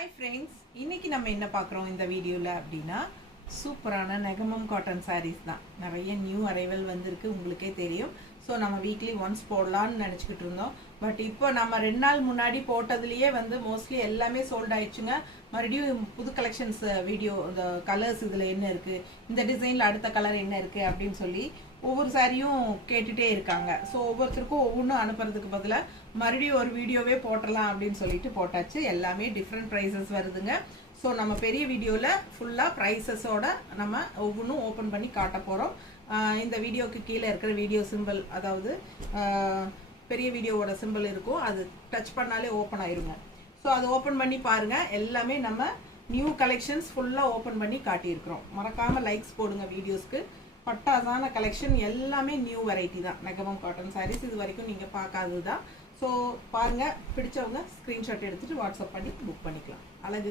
Hi friends, இன்னைக்கு நம்ம என்ன பார்க்குறோம் இந்த வீடியோவில் அப்படின்னா சூப்பரான நெகமம் காட்டன் சாரீஸ் தான். நிறைய நியூ அரைவல் வந்திருக்கு, உங்களுக்கே தெரியும். ஸோ நம்ம வீக்லி ஒன்ஸ் போடலான்னு நினச்சிக்கிட்டு இருந்தோம். பட் இப்போ நம்ம 2 நாள் முன்னாடி போட்டதுலேயே மோஸ்ட்லி எல்லாமே சோல்ட் ஆயிடுச்சுங்க. மறுபடியும் புது கலெக்ஷன்ஸ் வீடியோ, இந்த கலர்ஸ் இதில் என்ன இருக்குது, இந்த டிசைனில் அடுத்த கலர் என்ன இருக்குது அப்படின்னு சொல்லி ஒவ்வொரு சாரியும் கேட்டுகிட்டே இருக்காங்க. ஸோ ஒவ்வொருத்தருக்கும் ஒவ்வொன்றும் அனுப்புறதுக்கு பதிலாக மறுபடியும் ஒரு வீடியோவே போட்டலாம் அப்படின்னு சொல்லிட்டு போட்டாச்சு. எல்லாமே டிஃப்ரெண்ட் ப்ரைஸஸ் வருதுங்க. ஸோ நம்ம பெரிய வீடியோவில் ஃபுல்லாக ப்ரைஸஸோட நம்ம ஒவ்வொன்றும் ஓப்பன் பண்ணி காட்ட போகிறோம். இந்த வீடியோக்கு கீழே இருக்கிற வீடியோ சிம்பிள், அதாவது பெரிய வீடியோவோட சிம்பிள் இருக்கும், அது டச் பண்ணாலே ஓப்பன் ஆயிருங்க. ஸோ அது ஓப்பன் பண்ணி பாருங்கள். எல்லாமே நம்ம நியூ கலெக்ஷன்ஸ் ஃபுல்லாக ஓப்பன் பண்ணி காட்டியிருக்கிறோம். மறக்காமல் லைக்ஸ் போடுங்க வீடியோஸ்க்கு. பட்டாசான கலெக்ஷன், எல்லாமே நியூ வெரைட்டி தான். நெகமம் காட்டன் சாரீஸ் இது வரைக்கும் நீங்கள் பார்க்காதது தான். ஸோ பாருங்கள், பிடிச்சவங்க ஸ்க்ரீன்ஷாட் எடுத்துகிட்டு வாட்ஸ்அப் பண்ணி புக் பண்ணிக்கலாம். அழகு